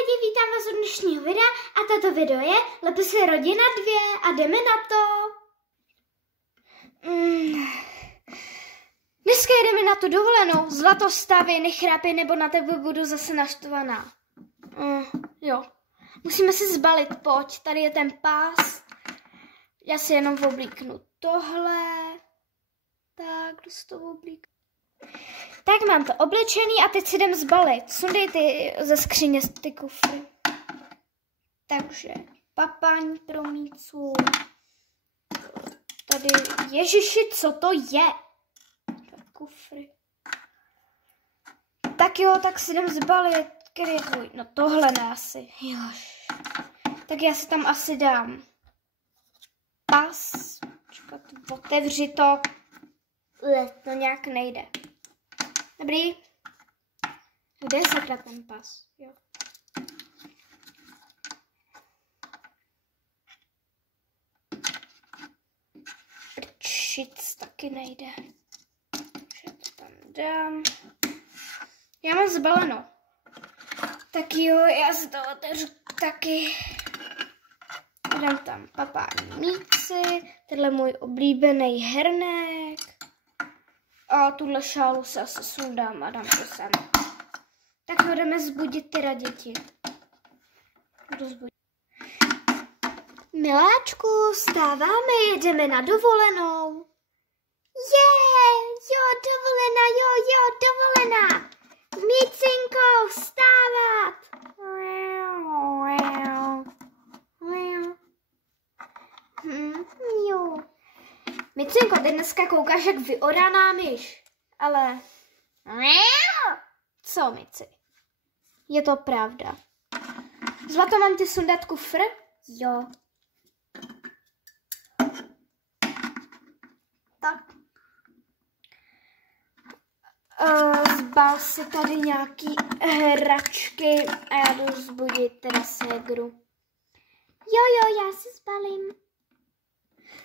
Lidi, vítám vás u dnešního videa a tato video je Lepi se rodina 2 a jdeme na to. Dneska jdeme na tu dovolenou. Zlatostavy, nechrápě, nebo na tebe budu zase naštvaná. Jo. Musíme si zbalit, pojď. Tady je ten pás. Já si jenom oblíknu tohle. Tak, jdu si to oblíknu. Tak mám to oblečený a teď si jdem zbalit. Sundej ty ze skříně ty kufry. Takže papaň pro mícu. Tady, ježiši, co to je? Kufry. Tak jo, tak si jdem zbalit. Který je tvůj? No tohle ne asi. Jož. Tak já si tam asi dám pas. Čekat, otevři to. To nějak nejde. Dobrý. Kde je sakra ten pas? Jo. Prčic taky nejde. Že to tam dám. Já mám zbaleno. Tak jo, já si to otevřu taky. Dám tam papání míci. Tenhle můj oblíbený hrnek. A tuhle šálu se asi sundám a dám to sem. Tak jo, jdeme zbudit teda děti. Miláčku, vstáváme, jedeme na dovolenou. Jo, dovolená, jo, dovolená. Mícinko, vstávat. Jo. Micinko, ty dneska koukáš jak vyoraná myš, ale... Co, Mici? Je to pravda. Zlato, mám ti sundat kufr? Jo. Tak. Zbal si tady nějaký hračky a já jdu vzbudit teda ségru. Jo, já si zbalím.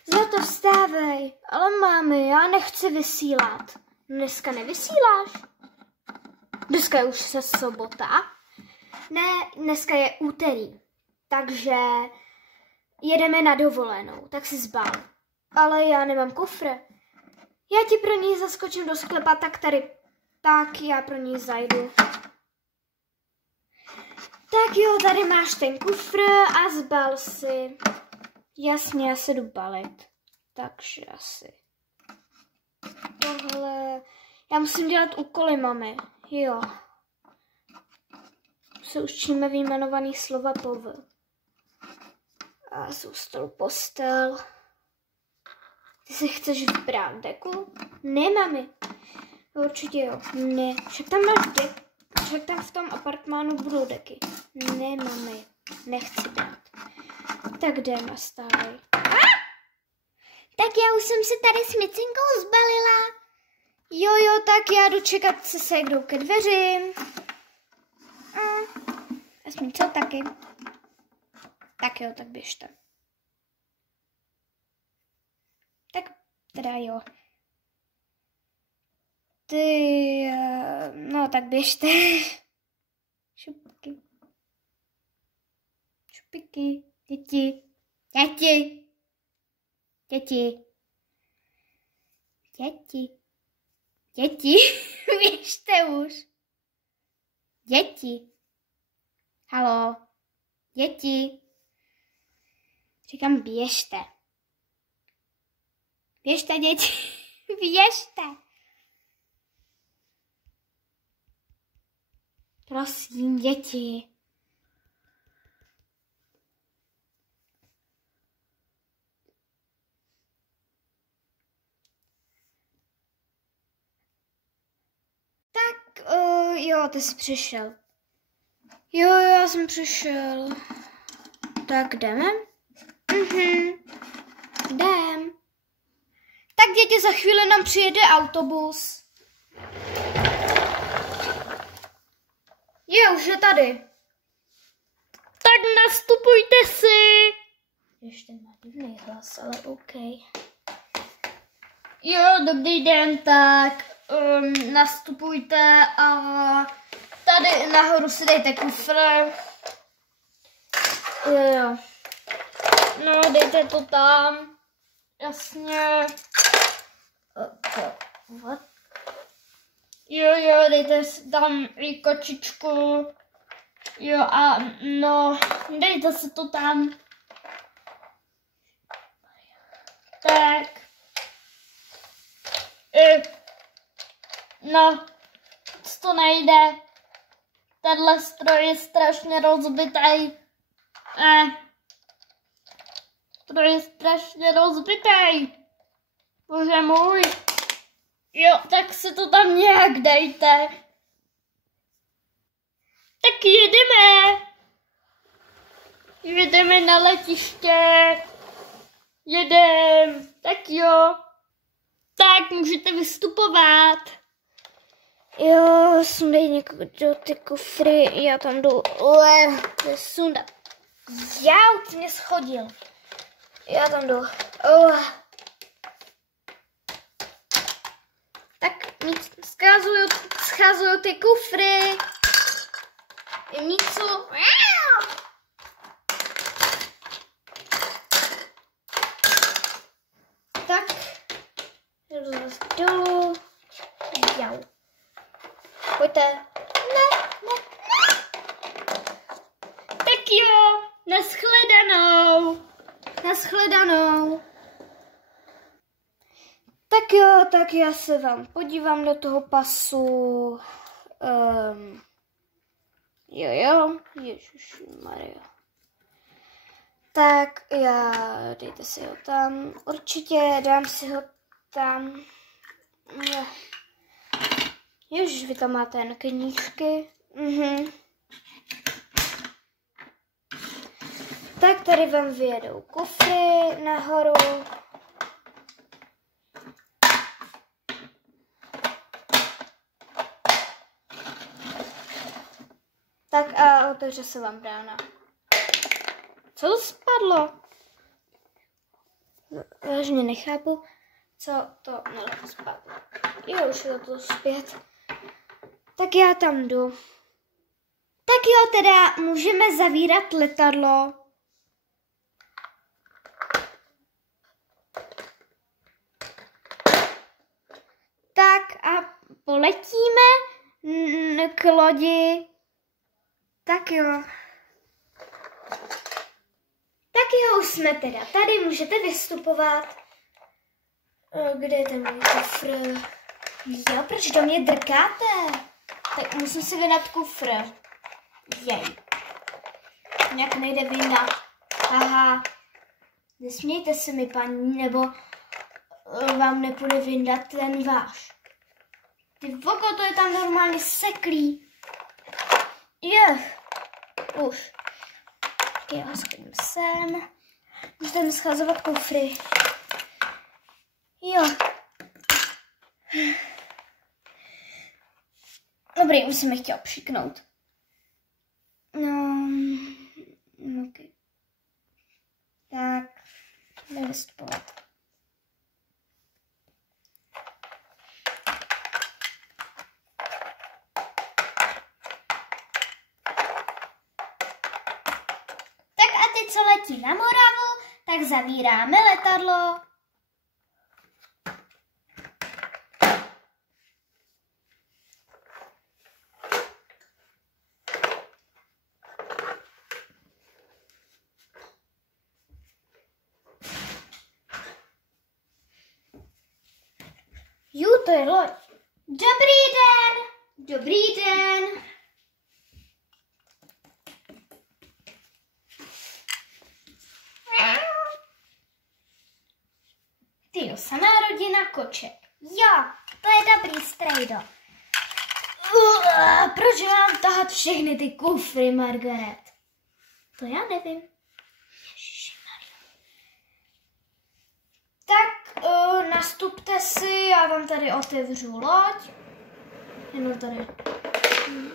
Zlato, vstávej. Ale mámi, já nechci vysílat. Dneska nevysíláš? Dneska je už se sobota. Ne, dneska je úterý. Takže jedeme na dovolenou. Tak si zbal. Ale já nemám kufr. Já ti pro ní zaskočím do sklepa, tak tady. Tak já pro ní zajdu. Tak jo, tady máš ten kufr a zbal si. Jasně, já se jdu balit. Takže asi tohle. Já musím dělat úkoly, mami. Jo. Se učíme vyjmenovaný slova po V. A zůstal postel. Ty se chceš vbrát deku? Ne, mami. Určitě jo. Ne. Však tam máš dek. Však tam v tom apartmánu budou deky. Ne, mami. Nechci dát. Tak jdem a stávej. Tak já už jsem se tady s Micinkou zbalila. Jo, tak já jdu čekat se ségrou ke dveřím. A s Micou taky. Tak jo, tak běžte. Tak teda jo. No tak běžte. Šupky. Šupiky. Děti. Běžte už. Děti. Haló. Děti. Říkám běžte. Běžte, děti. Běžte. Prosím, děti. Jo, ty jsi přišel. Jo, já jsem přišel. Tak jdeme? Jdem. Tak děti, za chvíli nám přijede autobus. Už je tady. Tak nastupujte si. Ještě má divný hlas, ale OK. Jo, dobrý den, tak nastupujte a tady nahoru si dejte kufr Jo. No, dejte to tam. Jasně. What? Jo, dejte tam i kočičku. Jo a no, dejte se to tam. Tak. No, to nejde. Tenhle stroj je strašně rozbitý. Stroj je strašně rozbitý. Bože můj. Jo, tak se to tam nějak dejte. Tak jedeme. Jedeme na letiště. Jedem. Tak jo. Tak můžete vystupovat. Jo, sundej někoho do ty kufry, já tam jdu. To je sundat. Jau, ty mě schodil. Já tam jdu. Tak schazuju ty kufry. Mícu. Tak. Jdu zase dolů. Jau. Pojďte. Ne. Tak jo, nashledanou. Tak jo, tak já se vám podívám do toho pasu. Jo, ježišmarja. Tak dejte si ho tam. Určitě dám si ho tam. Ježiš, vy tam máte jen knížky. Tak tady vám vyjedou kufry nahoru. Tak a otevře se vám brána. Co to spadlo? Vážně nechápu, co to spadlo. Jo, už je to zpět. Tak já tam jdu. Tak jo, teda můžeme zavírat letadlo. Tak a poletíme k lodi. Tak jo. Tak jo, už jsme teda tady, můžete vystupovat. Kde je ten můj kufr? Jo, proč do mě drkáte? Tak musím si vydat kufr. Jej. Nějak nejde vyndat. Aha. Nesmějte se mi, paní, nebo vám nepůjde vyndat ten váš. Ty voko, to je tam normálně seklý. Už. Já schodím sem. Můžete mi schazovat kufry. Jo. Dobrý, už jsem je chtěla přiknout. Okay. Tak, jdeme vystupovat. Tak a ty, co letí na Moravu, tak zavíráme letadlo. To je loď. Dobrý den. Tyjo, samá rodina koček. Jo, to je dobrý, strejdo. Proč mám tahat všechny ty kufry, Margaret? To já nevím. Tak nastupte si, já vám tady otevřu loď. Jenom tady.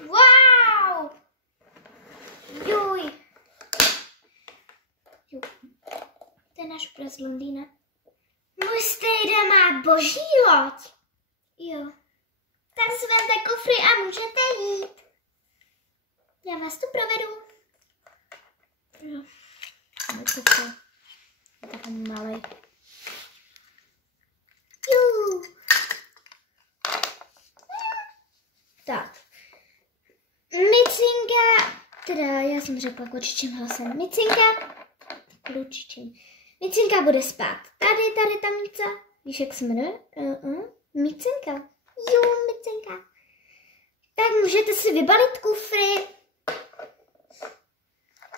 Wow! Juj. To je náš prez Londýna. Můj strejda má boží loď. Jo. Tak si vemte kufry a můžete jít. Já vás tu provedu. Jo. jsem malý. Tak. Micinka, teda já jsem řekla kočičím hlasem. Micinka, klučičím. Micinka bude spát. Tady ta Mica. Víš, jak se jmenuje? Micinka. Jo, Micinka. Tak můžete si vybalit kufry.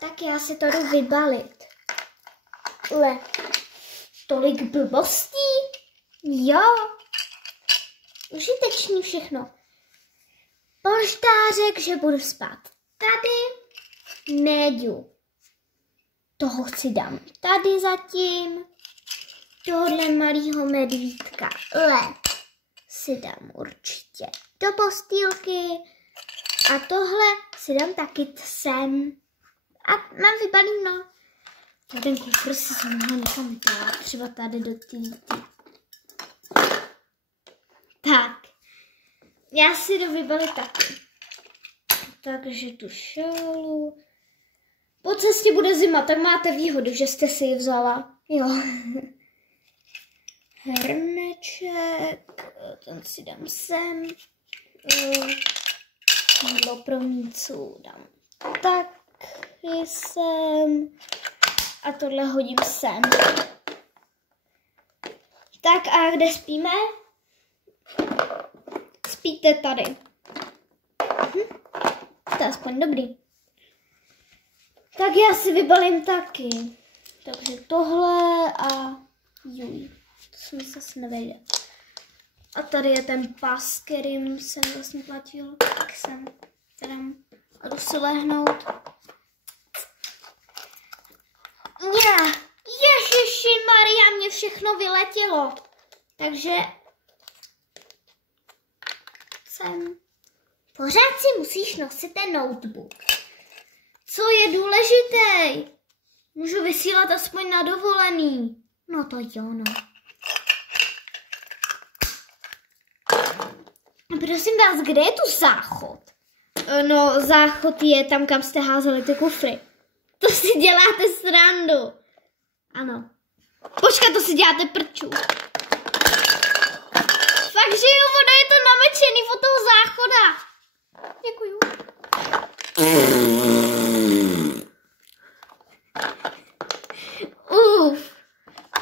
Tak já si to jdu vybalit. Tolik blbostí? Jo. Užitečný všechno. Polštářek, že budu spát tady. Méďu. Toho si dám tady zatím. Tohle malýho medvídka si dám určitě do postýlky. A tohle si dám taky sem. A mám vybalíno. Ten kufr si mohla někam dát. Třeba tady do týty. Tak. Já si jdu vybalit taky. Takže tu šálu. Po cestě bude zima, tak máte výhodu, že jste si ji vzala. Jo. Hrneček. Ten si dám sem. Jídlo pro Mícu dám taky sem. A tohle hodím sem. Tak a kde spíme? Spíte tady. To je aspoň dobrý. Tak já si vybalím taky. Takže tohle a juj. To se mi zase nevejde. A tady je ten pas, kterým jsem vlastně platil. Tak jsem teda a jdu si lehnout. Ježiši Maria, mě všechno vyletělo. Takže pořád si musíš nosit ten notebook. Co je důležitý? Můžu vysílat aspoň na dovolený. No to jo, no. Prosím vás, kde je tu záchod? No, záchod je tam, kam jste házeli ty kufry. To si děláte srandu. Ano. Počkat, to si děláte prču. Fakt, že jo, voda je to namečený od toho záchoda. Děkuju.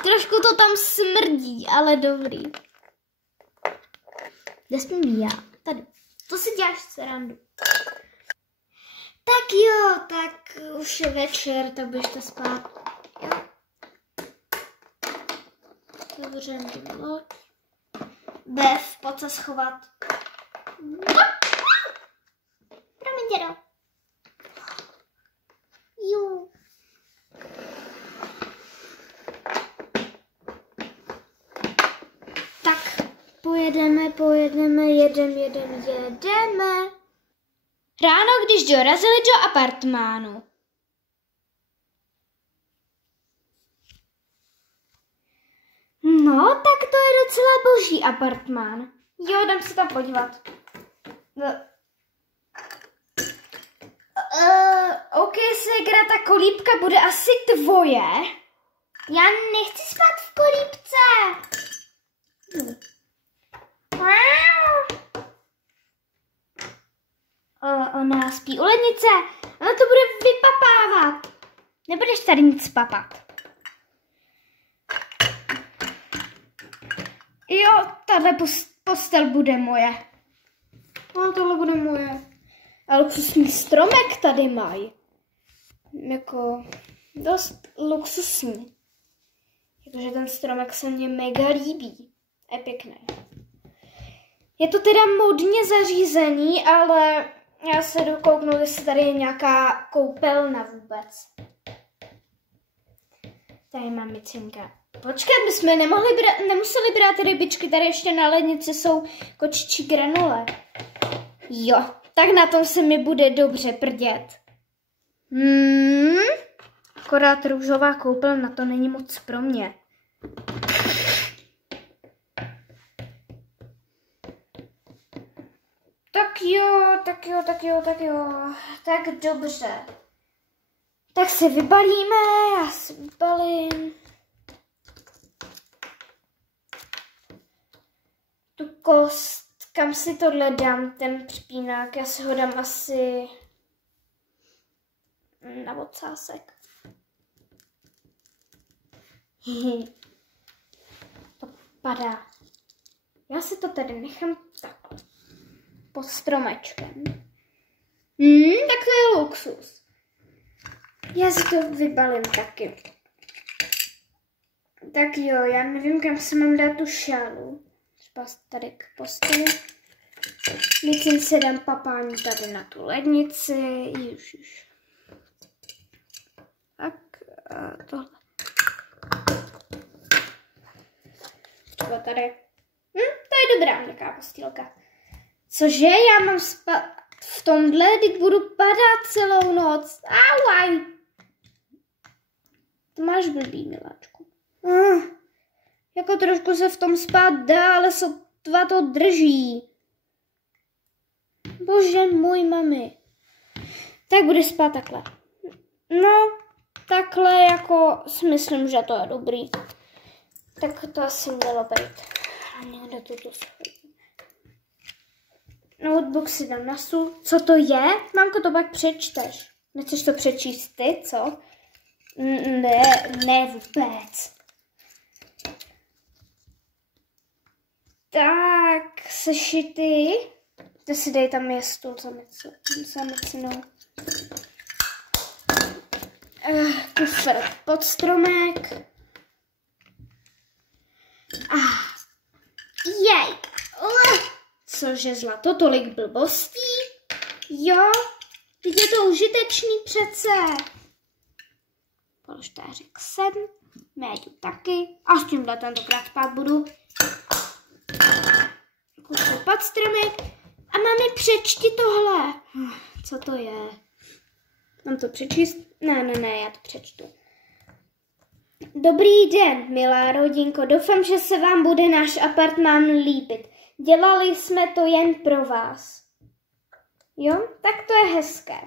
Trošku to tam smrdí, ale dobrý. Kde spím já? Tady. To si děláš srandu. Tak jo, tak už je večer, tak běžte spát. Jo. Dobře, loď. Bev, pojď se schovat. Promiň, dědo. Jo. Tak, jedeme. Ráno, když dorazili do apartmánu. No, tak to je docela boží apartmán. Jo, jdem se tam podívat. OK, ségra, ta kolíbka bude asi tvoje. Já nechci spát v kolíbce. Ona spí u lednice. Ona to bude vypapávat. Nebudeš tady nic papat. Jo, tahle postel bude moje. No, tohle bude moje. A luxusní stromek tady mají. Jako dost luxusní. Jakože ten stromek se mně mega líbí. Je pěkný. Je to teda modně zařízený, ale já se jdu kouknout, jestli tady je nějaká koupelna vůbec. Tady mám Micinka. Počkat, bychom nemuseli brát rybičky, tady ještě na lednici jsou kočičí granule. Jo, tak na tom se mi bude dobře prdět. Akorát růžová koupelna, to není moc pro mě. Tak jo. Tak dobře. Tak si vybalíme, já si vybalím. kost, kam si tohle dám, ten připínák. Já si ho dám asi na ocásek. To padá. Já si to tady nechám takhle. Pod stromečkem. Tak to je luxus. Já si to vybalím taky. Tak jo, já nevím, kam se mám dát tu šálu. Třeba tady k posteli. Myslím, se dám papání tady na tu lednici. Ježiš. Tak, a tohle. Třeba tady. To je dobrá měkká postýlka. Cože, já mám spát v tomhle, teď budu padat celou noc. Auaj. To máš blbý, miláčku. Jako trošku se v tom spát dá, ale sotva to drží. Bože můj, mami. Tak bude spát takhle. No, takhle jako si myslím, že to je dobrý. Tak to asi mělo být. A někde tuto schodu. Notebook si dám na stůl. Co to je? Mamko, to pak přečteš. Nechceš to přečíst ty, co? Ne vůbec. Tak, sešity. To si dej tam je stůl zamycenou. Kufr pod stromek. Jej. Cože zlato, tolik blbostí? Jo, teď je to užitečný přece. Polštářek sem, méďu taky. A s tímhle tentokrát spát budu. Kufr pod stromek. A mami, přečti tohle. Co to je? Mám to přečíst? Ne, já to přečtu. Dobrý den, milá rodinko. Doufám, že se vám bude náš apartmán líbit. Dělali jsme to jen pro vás. Jo, tak to je hezké.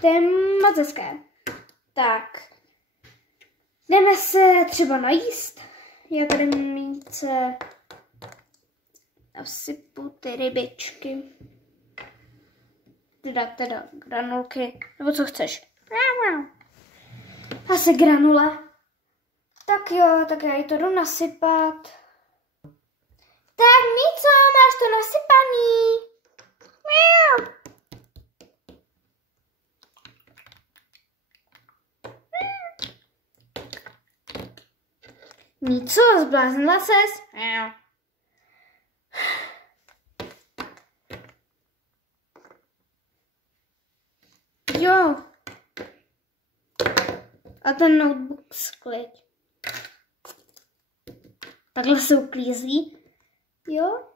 To je moc hezké. Tak. Jdeme se třeba najíst. Já tady mít nasypu ty rybičky. Teda granulky. Nebo co chceš? Asi granule. Tak jo, tak já ji to jdu nasypat. Tak Míco, máš to nasypaný. Míco, zbláznila ses? Jo. A ten notebook skliď. Takhle se uklízí. Jo?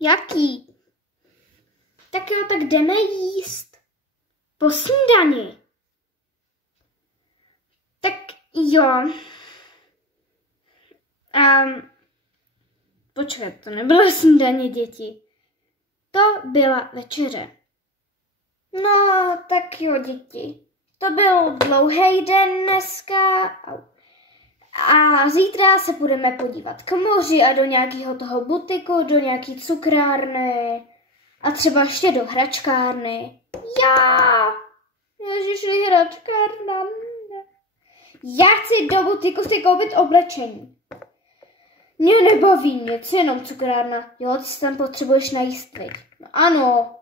Jaký? Tak jo, tak jdeme jíst. Po snídani. Tak jo. Počkej, to nebylo snídaně, děti. To byla večeře. No, tak jo, děti. To byl dlouhý den dneska. A zítra se budeme podívat k moři a do nějakého toho butiku, do nějaký cukrárny a třeba ještě do hračkárny. Já! Ježiši, hračkárna. Já chci do butiku si koupit oblečení. Mě nebaví nic, jenom cukrárna. Jo, ty si tam potřebuješ najíst, viď? No ano,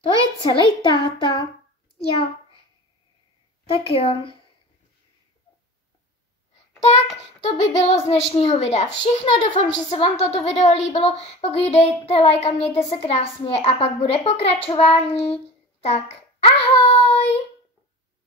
to je celý táta. Jo. Tak jo. Tak, to by bylo z dnešního videa všechno. Doufám, že se vám toto video líbilo. Pokud dejte like a mějte se krásně a pak bude pokračování. Tak ahoj!